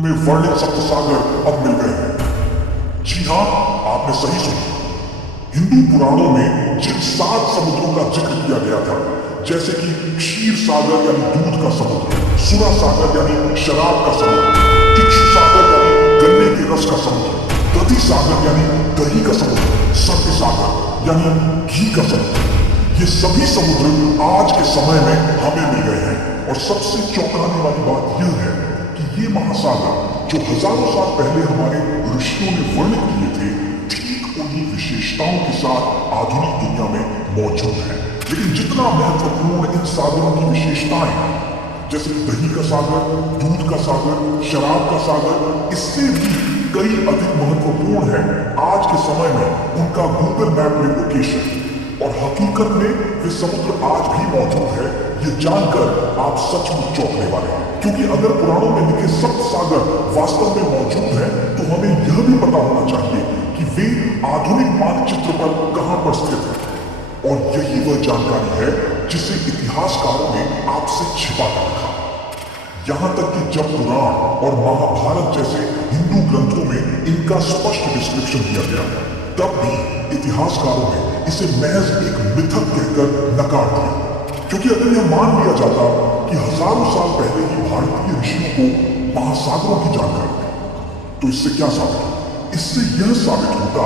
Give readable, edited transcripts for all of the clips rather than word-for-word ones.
में वर्णित सप्त सागर अब मिल गए हैं। जी हाँ, आपने सही सुना। हिंदू पुराणों में जिन 7 समुद्रों का जिक्र किया गया था, जैसे कि क्षीर सागर यानी दूध का समुद्र, सुरा सागर यानी शराब का समुद्र, इक्षु सागर यानी गन्ने के रस का समुद्र, दधि सागर यानी दही का समुद्र, सर्प सागर यानी घी का समुद्र, ये सभी समुद्र आज के समय में हमें मिल गए हैं। और सबसे चौंकाने वाली बात यह है कि ये महासागर जो हजारों साल पहले हमारे ऋषियों ने वर्णित किए थे, ठीक उन्हीं विशेषताओं के साथ आधुनिक दुनिया में मौजूद है। लेकिन जितना महत्वपूर्ण इन सागरों की विशेषताएं हैं, जैसे दही का सागर, दूध का सागर, शराब का सागर, इससे भी कई अधिक महत्वपूर्ण है आज के समय में उनका गूगल मैप में लोकेशन। और हकीकत में वे समुद्र आज भी मौजूद है, ये जानकर आप सचमुच चौंकने वाले हैं। क्योंकि अगर पुराणों में लिखे सप्त सागर वास्तव में मौजूद है, तो हमें यह भी पता होना चाहिए कि वे आधुनिक मानचित्र पर कहां पर स्थित है। और यही वह जानकारी है जिसे इतिहासकारों ने आपसे छिपा कर रखा। यहां तक कि जब पुराण और महाभारत जैसे हिंदू ग्रंथों में इनका स्पष्ट डिस्क्रिप्शन दिया गया, तब भी इतिहासकारों ने इसे महज एक मिथक कहकर नकार दिया। क्योंकि अगर यह मान लिया जाता कि हजारों साल पहले ही भारतीय ऋषियों को महासागरों की जानकारी थी, तो इससे क्या साबित होता? इससे यह साबित होता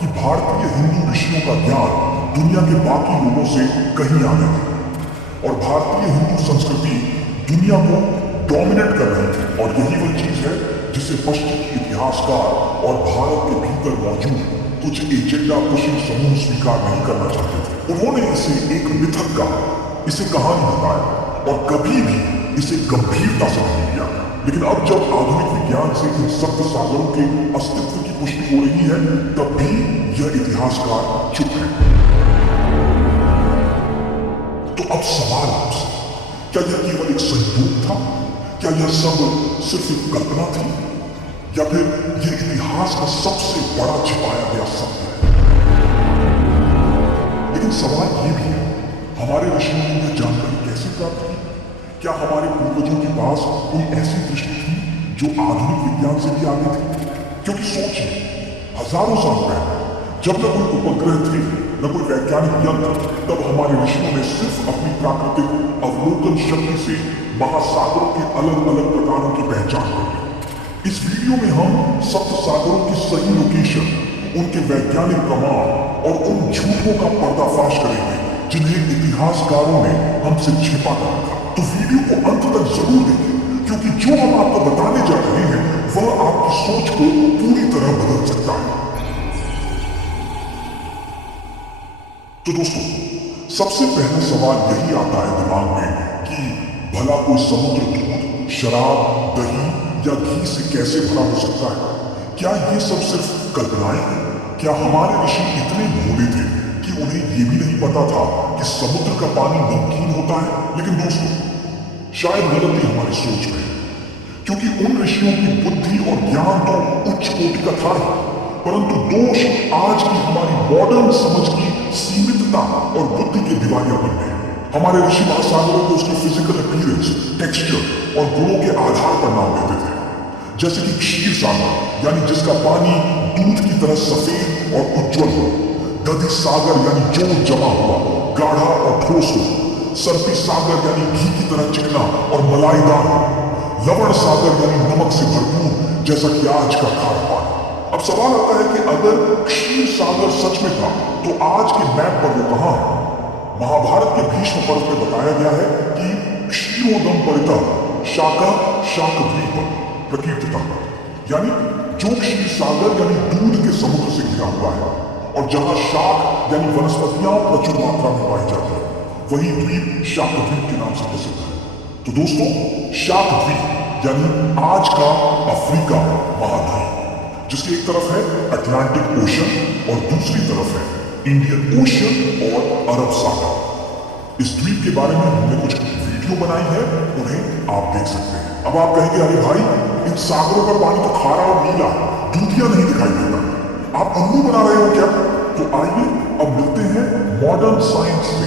कि भारतीय हिंदू ऋषियों का ज्ञान दुनिया के बाकी लोगों से कहीं आगे था और भारतीय हिंदू संस्कृति दुनिया को डोमिनेट कर रही थी। और यही वह चीज है जिसे पश्चिमी इतिहासकार और भारत के भीतर मौजूद कुछ एजेंडा पुशिंग समूह स्वीकार नहीं करना चाहते थे। उन्होंने इसे एक मिथक कहा, इसे कहानी बताया और कभी भी इसे गंभीरता से नहीं लिया। लेकिन अब जब आधुनिक विज्ञान से इन सप्त सागरों के अस्तित्व की पुष्टि हो रही है, तब भी यह इतिहासकार चुप है। तो अब सवाल आपसे, क्या यह केवल एक संयोग था? क्या यह सब सिर्फ एक कल्पना थी? या फिर यह इतिहास का सबसे बड़ा छिपाया गया सत्य है? लेकिन सवाल यह भी है, हमारे ऋषियों ने यह जानकारी कैसे प्राप्त की? क्या हमारे पूर्वजों के पास कोई ऐसी दृष्टि थी जो आधुनिक विज्ञान से भी आगे थी? क्योंकि सोचिए, हजारों साल पहले जब न कोई उपग्रह थे, न कोई वैज्ञानिक यंत्र, तब हमारे ऋषियों ने सिर्फ अपनी प्राकृतिक अवलोकन शक्ति से महासागरों के अलग अलग प्रकारों की पहचान कर ली। इस वीडियो में हम सप्त सागरों की सही लोकेशन, उनके वैज्ञानिक प्रमाण और उन झूठों का पर्दाफाश करेंगे जिन्हें इतिहासकारों ने हमसे छिपा कर रखा। तो वीडियो को अंत तक जरूर देखें, क्योंकि जो हम आपको बताने जा रहे हैं वह आपकी सोच को पूरी तरह बदल सकता है। तो दोस्तों, सबसे पहला सवाल यही आता है दिमाग में कि भला कोई समुद्र दूध, शराब, दही या घी से कैसे भरा हो सकता है? क्या ये सब सिर्फ कल्पनाएं हैं? क्या हमारे ऋषि इतने भोले थे कि उन्हें ये भी नहीं पता था कि समुद्र का पानी नमकीन होता है? लेकिन दोस्तों, शायद गलती हमारी सोच में है, क्योंकि उन ऋषियों की बुद्धि और ज्ञान तो उच्च कोटि का था ही, परंतु दोष आज की हमारी मॉडर्न समझ की सीमितता और बुद्धि के दिवालियापन में है। हमारे ऋषि महासागरों को उसकी फिजिकल अपीयरेंस, टेक्सचर और गुणों के आधार पर नाम देते थे। जैसे कि क्षीर सागर, यानी जिसका पानी दूध की तरह सफेद और उज्जवल हो, दधि सागर यानी जो जमा हुआ, गाढ़ा और ठोस हो, सर्पी सागर यानी घी की तरह चिकना और मलाईदार हो, लवण सागर यानी नमक से भरपूर जैसा कि आज का खारा पानी। अब सवाल आता है कि अगर क्षीर सागर सच में था, तो आज के मैप पर वो कहां है? महाभारत के भीष्म पर्व में बताया गया है कि क्षीरोदम परितः शाका शाकद्वीप प्रकीर्तिता, यानी जो क्षीर सागर यानी दूध के समुद्र से घिरा हुआ है और जहां शाक यानी वनस्पतियां प्रचुर मात्रा में पाई जाती है, वही द्वीप शाकद्वीप के नाम से प्रसिद्ध है। तो दोस्तों, शाकद्वीप यानी आज का अफ्रीका महाद्वीप, जिसकी एक तरफ है अटलांटिक ओशन और दूसरी तरफ है इंडियन ओशन और अरब सागर। इस द्वीप के बारे में हमने कुछ वीडियो बनाई है, उन्हें आप देख सकते हैं। अब आप कहेंगे, अरे भाई, इन सागरों का पानी तो खारा और नीला, दूधिया नहीं दिखाई देता, आप उल्लू बना रहे हो क्या? तो आइए अब मिलते हैं मॉडर्न साइंस से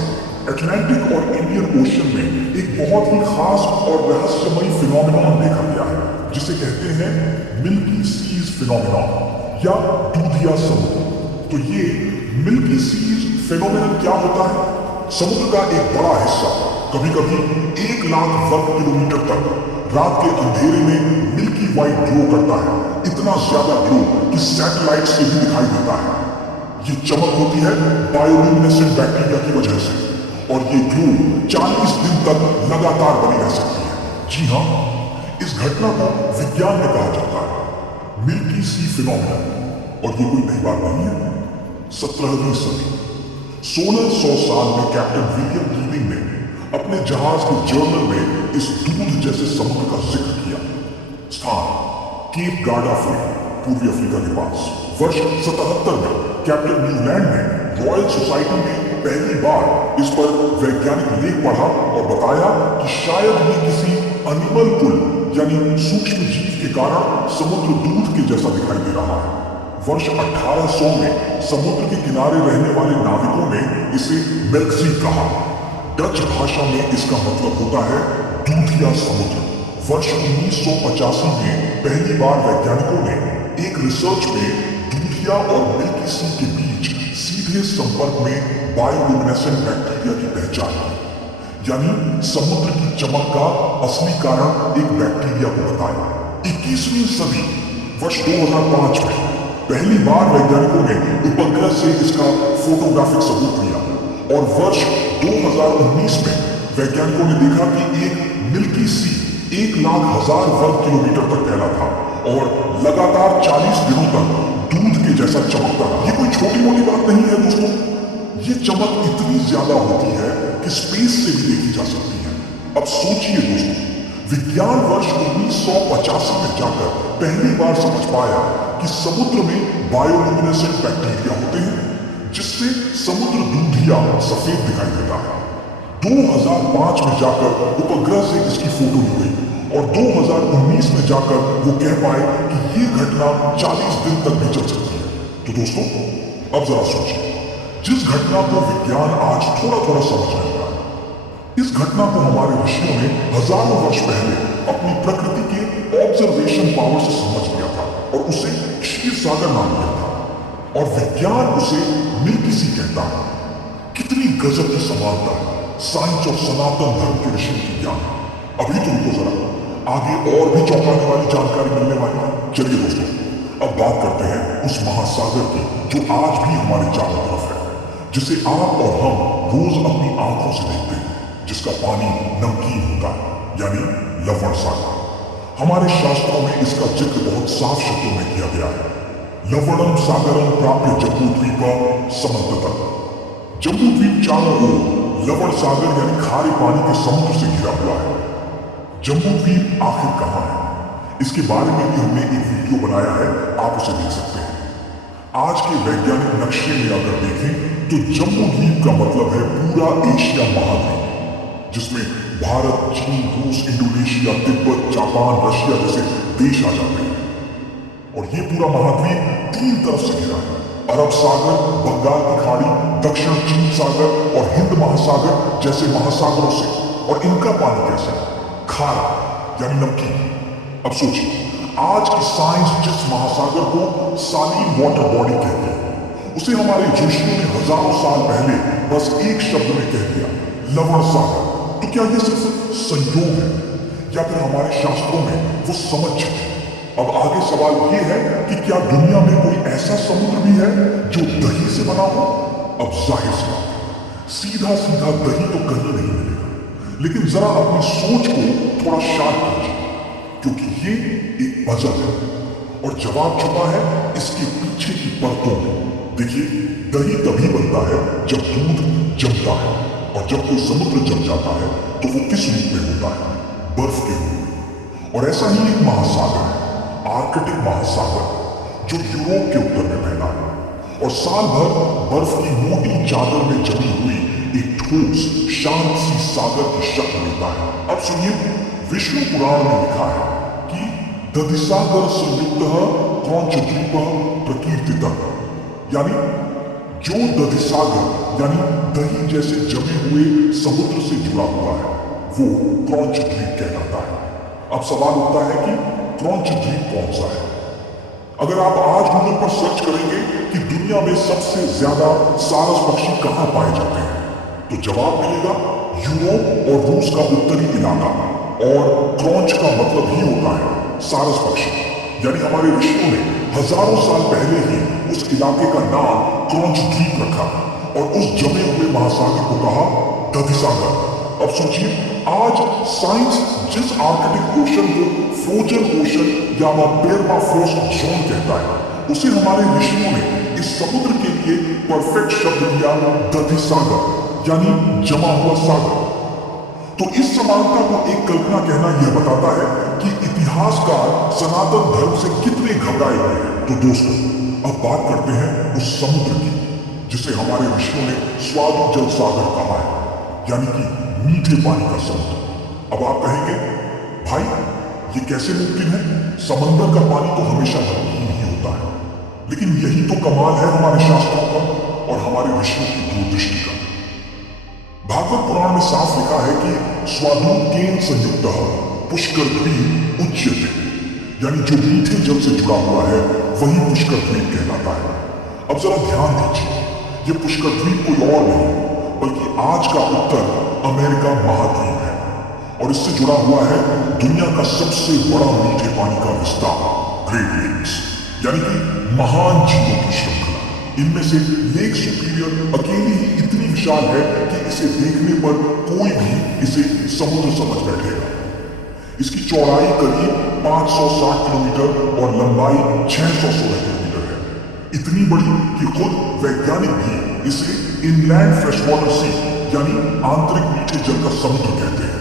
अटलांटिक और इंडियन ओशन में एक बहुत ही खास और रहस्यमयी फिनोमेनॉन देखा गया है जिसे कहते हैं मिल्की सीज फिनोमेनॉन या दूधिया समुद्र। तो ये मिल्की सीज फिनोमेनन क्या होता है? समुद्र का एक बड़ा हिस्सा कभी कभी 1 लाख वर्ग किलोमीटर तक रात के अंधेरे में मिल्की व्हाइट ग्लो करता है, इतना ज्यादा ग्लो कि सैटेलाइट से भी दिखाई देता है। ये चमक होती है बायोल्यूमिनेसेंट बैक्टीरिया की वजह से और ये ग्लो 40 दिन तक लगातार बनी रह सकती है। जी हाँ, इस घटना को विज्ञान में कहा जाता है मिल्की सी फिनोमेनन और ये कोई नई बात नहीं है। 17वीं सदी 1600 साल में कैप्टन विलियम कीलिंग ने अपने जहाज के जर्नल में इस दूध जैसे समुद्र का जिक्र किया। स्थान केप गार्डाफ्रे, पूर्वी अफ्रीका के पास। वर्ष 77 में कैप्टन न्यूलैंड ने रॉयल सोसाइटी में पहली बार इस पर वैज्ञानिक लेख पढ़ा और बताया कि शायद ये किसी एनिमल पुल यानी सूक्ष्म जीव के कारण समुद्र दूध के जैसा दिखाई दे रहा है। वर्ष 1800 में समुद्र के किनारे रहने वाले नाविकों ने इसे मेल्कसी कहा। डच भाषा में इसका मतलब होता है दूधिया समुद्र। वर्ष 1985 में पहली बार वैज्ञानिकों ने एक रिसर्च में दूधिया और मिल्की सी के बीच सीधे संपर्क में बायोल्यूमिनेसेंट बैक्टीरिया की पहचान की, यानी समुद्र की चमक का असली कारण एक बैक्टीरिया को बताया। 21वीं सदी वर्ष 2005 में पहली बार वैज्ञानिकों ने उपग्रह से इसका फोटोग्राफिक सबूत लिया और वर्ष 2019 में वैज्ञानिकों ने देखा कि एक मिल्की सी 1,00,000 वर्ग किलोमीटर तक फैला था और लगातार 40 दिनों तक दूध के जैसा चमकता रहा। ये कोई छोटी मोटी बात नहीं है दोस्तों, ये चमक इतनी ज्यादा होती है कि स्पेस से भी देखी जा सकती है। अब सोचिए दोस्तों, विज्ञान वर्ष 1985 में जाकर पहली बार समझ पाया कि समुद्र में बायोल्यूमिनेसेंट बैक्टीरिया होते हैं जिससे समुद्र दूधिया सफेद दिखाई देता है। 2005 में जाकर उपग्रह से इसकी फोटो ली गई और 2019 में जाकर वो कह पाए कि ये घटना 40 दिन तक भी चल सकती है। तो दोस्तों, अब जरा सोचिए, जिस घटना को विज्ञान आज थोड़ा थोड़ा समझ रहा है, इस घटना को हमारे ऋषियों ने हजारों वर्ष पहले अपनी प्रकृति के ऑब्जर्वेशन पावर से समझ लिया था और उसे क्षीर सागर नाम दिया था और विज्ञान उसे मिल्की सी कहता है। कितनी गजब की समानता है साइंस और सनातन धर्म के ऋषियों की ज्ञान। अभी तो उनको जरा आगे और भी चौंकाने वाली जानकारी मिलने वाली है। चलिए दोस्तों, अब बात करते हैं उस महासागर की जो आज भी हमारे चारों तरफ है, जिसे आप और हम रोज अपनी आंखों से देखते हैं, जिसका पानी नमकीन होता है, यानी लवण सागर। हमारे शास्त्रों में इसका जिक्र बहुत साफ शब्दों में किया गया है। लवणम सागरम प्राप्य जम्बूद्वीप समन्ततः। जम्बूद्वीप चारों ओर लवण सागर यानी खारे पानी के समुद्र से घिरा हुआ है। जम्बूद्वीप आखिर कहाँ है, इसके बारे में भी हमने एक वीडियो बनाया है, आप उसे देख सकते हैं। आज के वैज्ञानिक नक्शे में अगर देखें तो जम्बूद्वीप का मतलब है पूरा एशिया महाद्वीप, जिसमें भारत, चीन, रूस, इंडोनेशिया, तिब्बत, जापान, रशिया जैसे देश आ जाते हैं। और ये पूरा महाद्वीप 3 तरफ से घिरा है। अरब सागर, बंगाल की खाड़ी, दक्षिण चीन सागर और हिंद महासागर जैसे महासागरों से। और इनका पानी कैसा है? खारा यानी नमकीन। अब सोचिए, आज की साइंस जिस महासागर को सालीन वाटर बॉडी कहते हैं, उसे हमारे ऋषियों ने हजारों साल पहले बस एक शब्द में कह दिया, लवण सागर। तो क्या यह सिर्फ संयोग है या फिर हमारे शास्त्रों में वो समझ चुके? अब आगे सवाल ये है कि क्या दुनिया में कोई ऐसा समुद्र भी है जो दही से बना हो? अब जाहिर सी बात है, सीधा सीधा दही तो कहीं नहीं मिलेगा, लेकिन जरा अपनी सोच को थोड़ा शार्प कीजिए, क्योंकि ये एक पजल है और जवाब छुपा है इसके पीछे की परतों में। देखिए, दही तभी बनता है जब दूध जमता है, और जब कोई समुद्र जम जाता है तो वो किस रूप में होता है? बर्फ के रूप में। और ऐसा ही एक महासागर है, आर्कटिक महासागर, जो यूरोप के उत्तर में फैला है और साल भर बर्फ की मोटी चादर में जमी हुई एक ठोस शांत सी सागर की शक्ल लेता है। अब सुनिए, विष्णु पुराण में लिखा है कि दधिसागर संयुक्त क्रौंचद्वीप प्रकीर्तितः, यानी जो दधिसागर यानी दही जैसे जमे हुए समुद्र से जुड़ा हुआ है वो क्रॉन्च द्वीप कहलाता है। अब सवाल उठता है कि क्रॉन्च द्वीप कौन सा है? अगर आप आज गूगल पर सर्च करेंगे कि दुनिया में सबसे ज्यादा सारस पक्षी कहां पाए जाते हैं तो जवाब मिलेगा यूरोप और रूस का उत्तरी इलाका। और क्रॉन्च का मतलब ही होता है सारस पक्षी, यानी हमारे ऋषियों ने हजारों साल पहले ही उस इलाके का नाम क्रॉन्च द्वीप रखा और उस जमे हुए महासागर को कहा दधिसागर। अब सोचिए, आज साइंस जिस आर्कटिक ओशन को फ्रोजन ओशन या पेरमाफ्रोस्ट जोन कहता है, उसे हमारे ऋषियों ने इस समुद्र के लिए परफेक्ट शब्द दिया दधिसागर, यानी जमा हुआ सागर। तो इस समानता को एक कल्पना कहना यह बताता है कि इतिहासकार सनातन धर्म से कितने घबराए हुए हैं। तो दोस्तों, अब बात करते हैं उस समुद्र की जिसे हमारे ऋषियों ने स्वादु जल सागर कहा है, यानी कि मीठे पानी का समुद्र। अब आप कहेंगे भाई ये कैसे मुमकिन है? समंदर का पानी तो हमेशा नमकीन ही होता है। लेकिन यही तो कमाल है हमारे शास्त्रों का और हमारे ऋषियों की दूरदृष्टि का। भागवत पुराण में साफ लिखा है कि स्वादुकेन संयुक्त पुष्कर द्वीप उच्यते, यानी जो मीठे जल से जुड़ा हुआ है वही पुष्कर द्वीप कहलाता है। अब जरा ध्यान दीजिए, ये पुष्कर द्वीप कोई और नहीं बल्कि आज का उत्तर अमेरिका महाद्वीप है और इससे जुड़ा हुआ है दुनिया का सबसे बड़ा मीठे पानी का विस्तार ग्रेट लेक्स, यानी कि महान झीलों की श्रृंखला। इनमें से लेक सुपीरियर अकेली ही इतनी विशाल है कि इसे देखने पर कोई भी इसे समुद्र समझ बैठेगा। इसकी चौड़ाई करीब 560 किलोमीटर और लंबाई 616 किलोमीटर है। इतनी बड़ी कि खुद वैज्ञानिक भी इसे इनलैंड फ्रेशवाटर सी, यानी आंतरिक मीठे जल का समुद्र कहते हैं।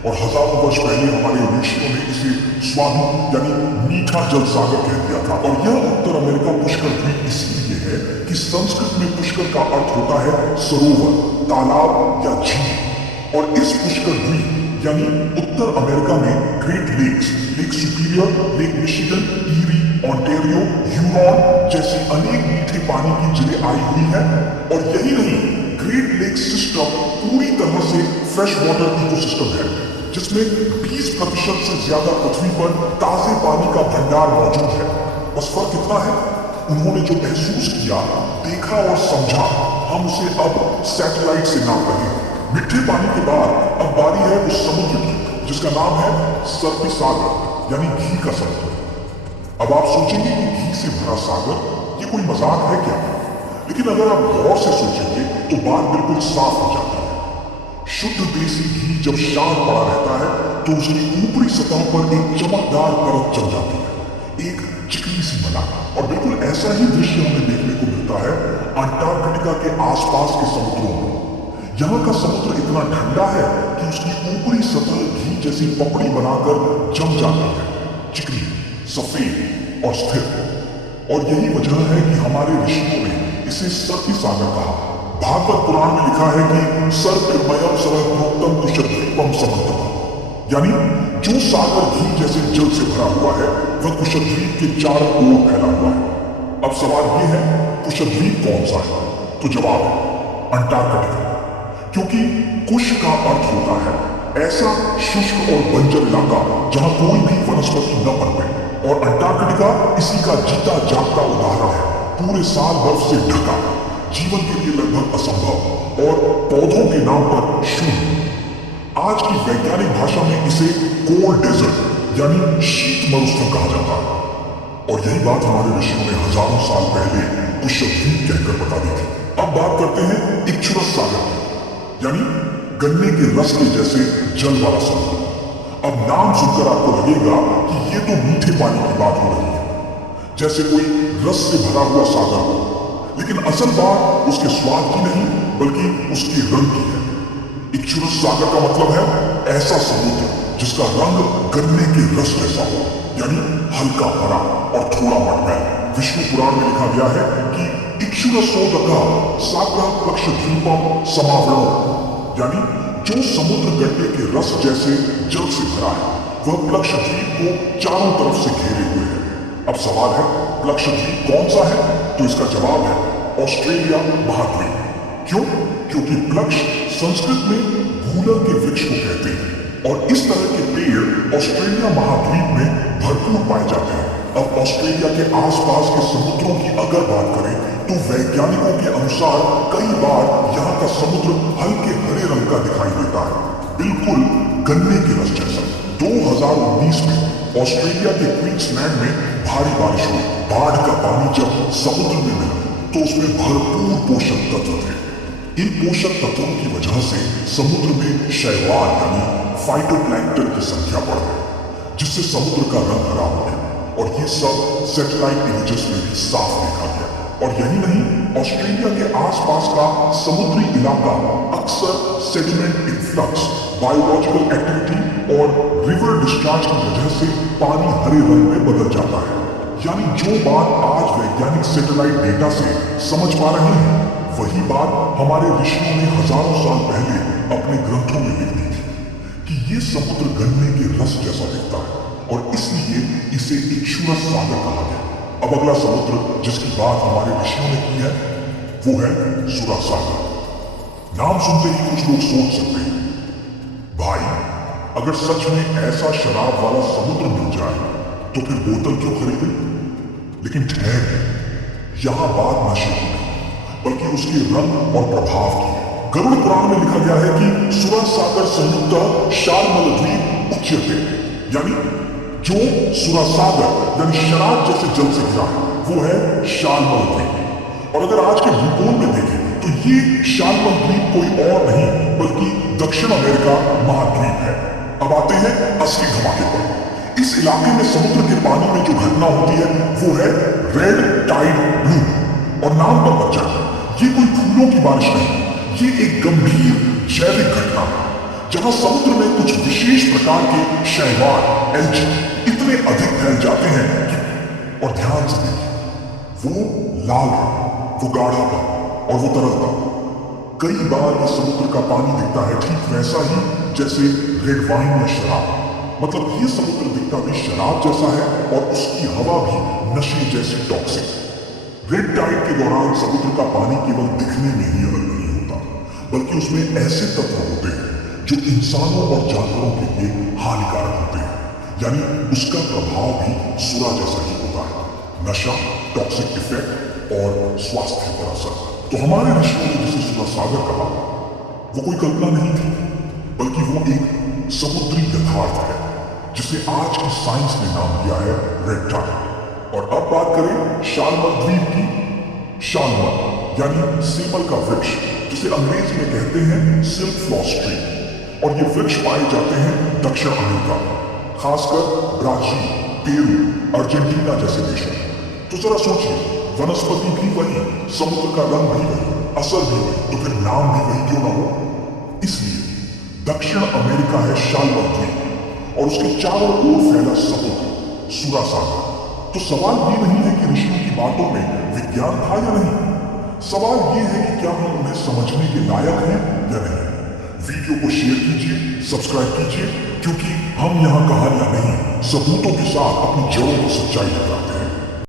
और हजारों वर्ष पहले हमारे ऋषियों ने इसे स्वादु यानी मीठा जल सागर कह दिया था। और यह उत्तर अमेरिका पुष्कर द्वीप इसलिए है कि संस्कृत में पुष्कर का अर्थ होता है सरोवर, तालाब या झील। और इस पुष्कर द्वीप यानी उत्तर अमेरिका में Great Lakes, Lake Superior, Lake Michigan, Erie, Ontario, Huron जैसी अनेक मीठे पानी की जिलें आई हुई है। और यही नहीं, ग्रेट लेक सिस्टम पूरी तरह से फ्रेश वाटर इकोसिस्टम है जिसमें 20% से ज्यादा पृथ्वी पर ताजे पानी का भंडार मौजूद है। बस फर्क इतना है, उन्होंने जो महसूस किया, देखा और समझा, हम उसे अब सैटेलाइट से नाप रहे हैं। मीठे पानी के बाद अब बारी है उस समुद्र की जिसका नाम है सर्पी सागर, यानी घी का समुद्र। अब आप सोचेंगे कि घी से भरा सागर ये कोई मजाक है क्या? लेकिन अगर आप गौर से सोचेंगे तो बात बिल्कुल साफ हो जाती है। शुद्ध देसी घी जब शांत पड़ा रहता है तो उसकी ऊपरी सतह पर एक चमकदार परत जम जाती है, एक चिकनी सी मलाई। और बिल्कुल ऐसा ही दृश्य हमें देखने को मिलता है अंटार्कटिका के आसपास के समुद्रों में। यहाँ का समुद्र इतना ठंडा है कि उसकी ऊपरी सतह घी जैसी पपड़ी बनाकर जम जाती है, चिकनी, सफेद और स्थिर। और यही वजह है कि हमारे ऋषियों ने इसे सर्पी सागर कहा। भागवत पुराण में लिखा है कि सर्पिर्मयम सर्वोत्तम कुशद्वीपम समंतम, यानी जो सागर घी जैसे जल से भरा हुआ है वह कुशद्वीप के चारों ओर फैला हुआ है। अब सवाल यह है, कुशद्वीप कौन सा है? तो जवाब है अंटार्कटिका, क्योंकि कुश का अर्थ होता है ऐसा शुष्क और बंजर इलाका जहां कोई भी वनस्पति न पनपे। और अंटार्कटिका इसी का जीता जागता उदाहरण है। पूरे साल बर्फ से ढका, जीवन के लिए लगभग असंभव और पौधों के नाम पर शून्य। आज की वैज्ञानिक भाषा में इसे कोल्ड डेजर्ट यानी शीत मरुस्थल कहा जाता है। और यही बात हमारे ऋषियों ने हजारों साल पहले कुशद्वीप कहकर बता दी थी। अब बात करते हैं इक्षुरस सागर की, यानी गन्ने के रस के जैसे जल वाला समुद्र। अब नाम सुनकर आपको लगेगा कि ये तो मीठे पानी की बात हो रही है, जैसे कोई रस से भरा हुआ सागर हो। लेकिन असल बात उसके स्वाद की नहीं बल्कि उसके रंग की है। इक्षुरस सागर का मतलब है ऐसा समुद्र जिसका रंग गन्ने के रस जैसा हो, यानी हल्का हरा और थोड़ा मटमैल। विष्णु पुराण में लिखा गया है कि इक्षुरसोदका सागर लक्षद्वीपम समावरणो, यानी जो समुद्र गन्ने के रस जैसे जल से भरा है वह लक्षद्वीप को चारों तरफ से घेरे हुए है। अब सवाल है लक्षद्वीप कौन सा है? तो इसका जवाब है ऑस्ट्रेलिया महाद्वीप। क्यों? क्योंकि प्लक्ष संस्कृत में भूलर के वृक्ष को कहते हैं और इस तरह के पेड़ ऑस्ट्रेलिया महाद्वीप में भरपूर पाए जाते हैं। अब ऑस्ट्रेलिया के आसपास के समुद्रों की अगर बात करें तो वैज्ञानिकों के अनुसार कई बार यहाँ का समुद्र हल्के हरे रंग का दिखाई देता है, बिल्कुल गन्ने के रस जैसा। 2019 में ऑस्ट्रेलिया के क्वींसलैंड में भारी बारिश हुई। बाढ़ का पानी जब समुद्र में मिला तो उसमें भरपूर पोषक तत्व थे। इन पोषक तत्वों की वजह से समुद्र में शैवाल यानी फाइटोप्लैंक्टन की संख्या बढ़ गई, जिससे समुद्र का रंग हरा हो गया। और ये सब सैटेलाइट इमेजेस में भी साफ देखा गया। और यही नहीं, ऑस्ट्रेलिया के आसपास का समुद्री इलाका अक्सर सेडिमेंट इन्फ्लक्स, बायोलॉजिकल एक्टिविटी और रिवर डिस्चार्ज की वजह से पानी हरे रंग में बदल जाता है। यानी जो बात आज वैज्ञानिक सैटेलाइट डेटा से समझ पा रहे हैं, वही बात हमारे ऋषियों ने हजारों साल पहले अपने ग्रंथों में लिख दी थी कि ये समुद्र गन्ने के रस जैसा दिखता है और इसलिए इसे इक्षुरस सागर कहा गया। अब अगला समुद्र जिसकी बात हमारे ऋषियों ने की है वो है सुरा सागर। नाम सुनते ही कुछ लोग सोच सकते हैं, भाई अगर सच में ऐसा शराब वाला समुद्र मिल जाए तो फिर बोतल क्यों खरीदे? लेकिन ठहर, यहां बात नशे की नहीं बल्कि उसके रंग और प्रभाव की। गरुड़ पुराण में लिखा गया है कि सुरा सागर संयुक्त शालमल द्वीप उच्यते, यानी जो सुरा सागर यानी शराब जैसे जल से घिरा है वो है शालमल द्वीप। और अगर आज के भूगोल में देखें तो ये शालमल द्वीप कोई और नहीं बल्कि दक्षिण अमेरिका महाद्वीप है। अब आते हैं असली धमाके पर। इस इलाके में समुद्र के पानी में जो घटना होती है वो है रेड टाइड ब्लूम। और नाम पर बच्चा, ये कोई फूलों की बारिश नहीं, ये एक गंभीर जैविक घटना है जहां समुद्र में कुछ विशेष प्रकार के शैवाल एल्गी इतने अधिक फैल जाते हैं कि, और ध्यान से देखिए, वो लाल रंग, वो गाढ़ापन और वो तरलता। कई बार इस समुद्र का पानी दिखता है ठीक वैसा ही जैसे रेड वाइन या शराब। मतलब ये समुद्र दिखता भी शराब जैसा है और उसकी हवा भी नशे जैसी टॉक्सिक। रेड टाइड के दौरान समुद्र का पानी केवल दिखने में ही अलग नहीं होता बल्कि उसमें ऐसे तत्व होते हैं जो इंसानों और जानवरों के लिए हानिकारक होते हैं। यानी उसका प्रभाव भी सुरा जैसा ही होता है, नशा, टॉक्सिक इफेक्ट और स्वास्थ्य पर असर। तो हमारे ऋषियों ने जिसे सुरा सागर कहा वो कोई कल्पना नहीं थी बल्कि वो एक समुद्री यथार्थ है जिसे आज की साइंस ने नाम दिया है रेड टाइड। और अब बात करें शालमल द्वीप की। शालमल यानी सीमल का वृक्ष, जिसे अंग्रेजी में कहते हैं सिल्क फ्लॉस ट्री, और ये वृक्ष पाए जाते हैं दक्षिण अमेरिका, खासकर ब्राजील, पेरू, अर्जेंटीना जैसे देशों में। तो जरा सोचिए, वनस्पति भी वही, समुद्र का रंग भी वही, असर भी वही, तो फिर नाम भी वही क्यों ना हो? इसलिए दक्षिण अमेरिका है शालमल द्वीप और उसके चारों ओर फैला समुद्र सुरा सागर। तो सवाल ये नहीं है कि ऋषियों की बातों में विज्ञान था या नहीं, सवाल ये है कि क्या हम उन्हें समझने के लायक हैं या नहीं। वीडियो को शेयर कीजिए, सब्सक्राइब कीजिए, क्योंकि हम यहाँ कहानियां नहीं सबूतों के साथ अपनी जड़ों को सच्चाई लगा